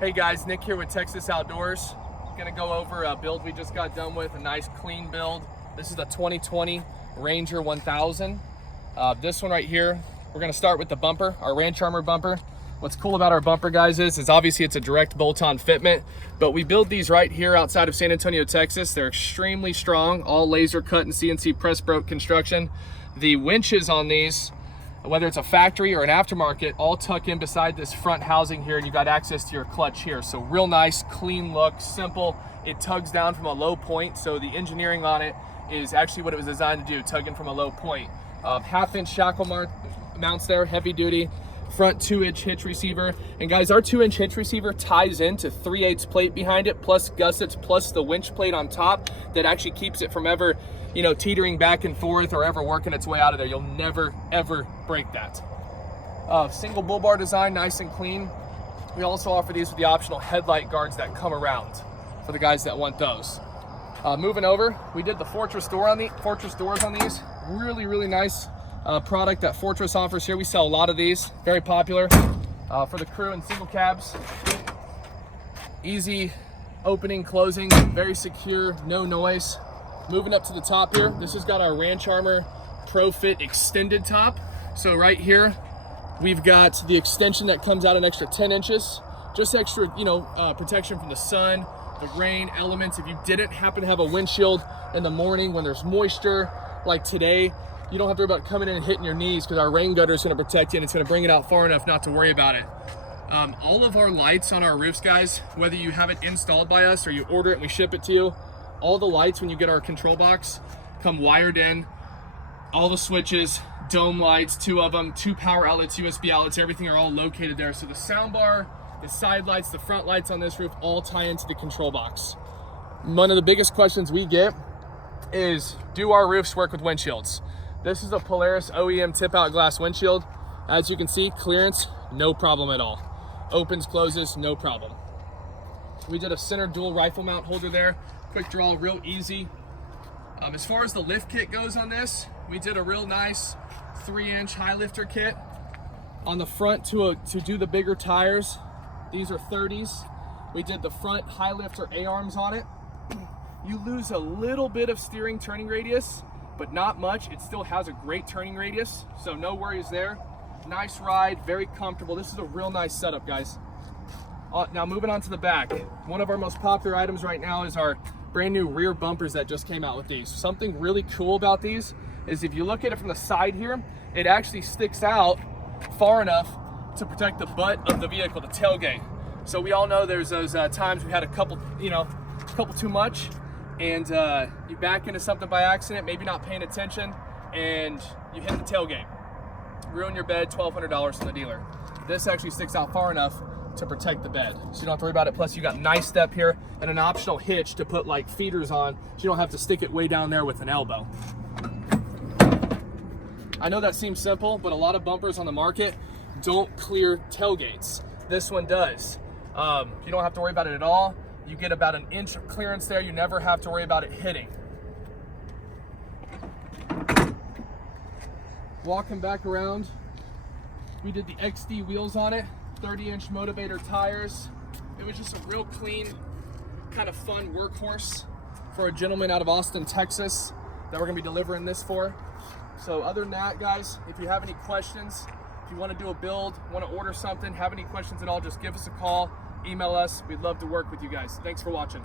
Hey guys, Nick here with Texas Outdoors. Gonna go over a build we just got done with, a nice clean build. This is the 2020 Ranger 1000. This one right here, we're gonna start with the bumper, our Ranch Armor bumper. What's cool about our bumper, guys, is obviously it's a direct bolt-on fitment, but we build these right here outside of San Antonio, Texas. They're extremely strong, all laser cut and CNC press broke construction. The winches on these, whether it's a factory or an aftermarket, all tuck in beside this front housing here, and you've got access to your clutch here. So real nice, clean look, simple. It tugs down from a low point, so the engineering on it is actually what it was designed to do, tugging from a low point. Half-inch shackle mounts there, heavy duty. Front 2-inch hitch receiver. And guys, our 2-inch hitch receiver ties into 3/8 plate behind it, plus gussets, plus the winch plate on top that actually keeps it from ever, teetering back and forth or ever working its way out of there. You'll never, ever break that. Single bull bar design, nice and clean. We also offer these with the optional headlight guards that come around for the guys that want those. Moving over, we did the Fortress doors on these. Really, really nice product that Fortress offers here. We sell a lot of these, very popular for the crew and single cabs. Easy opening, closing, very secure, no noise. Moving up to the top here, this has got our Ranch Armor Pro Fit extended top. So right here, we've got the extension that comes out an extra 10 inches, just extra, protection from the sun, the rain, elements. If you didn't happen to have a windshield in the morning when there's moisture, like today, you don't have to worry about coming in and hitting your knees because our rain gutter is going to protect you and it's going to bring it out far enough not to worry about it. All of our lights on our roofs, guys, whether you have it installed by us or you order it and we ship it to you, all the lights when you get our control box come wired in. All the switches, dome lights, 2 of them, 2 power outlets, USB outlets, everything are all located there. So the sound bar, the side lights, the front lights on this roof all tie into the control box. One of the biggest questions we get is, do our roofs work with windshields? This is a Polaris OEM tip-out glass windshield. As you can see, clearance, no problem at all. Opens, closes, no problem. We did a center dual rifle mount holder there. Quick draw, real easy. As far as the lift kit goes on this, we did a real nice 3-inch high lifter kit. On the front to do the bigger tires, these are 30s. We did the front high lifter A-arms on it. You lose a little bit of steering turning radius, but not much. It still has a great turning radius, so no worries there. Nice ride, very comfortable. This is a real nice setup, guys. Now moving on to the back. One of our most popular items right now is our brand new rear bumpers that just came out with these. Something really cool about these is if you look at it from the side here, it actually sticks out far enough to protect the butt of the vehicle, the tailgate. So we all know there's those times we had a couple too much, and you back into something by accident, maybe not paying attention, and you hit the tailgate. Ruin your bed, $1,200 from the dealer. This actually sticks out far enough to protect the bed, so you don't have to worry about it. Plus you got nice step here and an optional hitch to put like feeders on, so you don't have to stick it way down there with an elbow. I know that seems simple, but a lot of bumpers on the market don't clear tailgates. This one does. You don't have to worry about it at all. You get about an inch of clearance there. You never have to worry about it hitting. Walking back around, we did the XD wheels on it, 30-inch motivator tires. It was just a real clean, kind of fun workhorse for a gentleman out of Austin, Texas, that we're gonna be delivering this for. So other than that, guys, if you have any questions, if you wanna do a build, wanna order something, have any questions at all, just give us a call, email us. We'd love to work with you guys. Thanks for watching.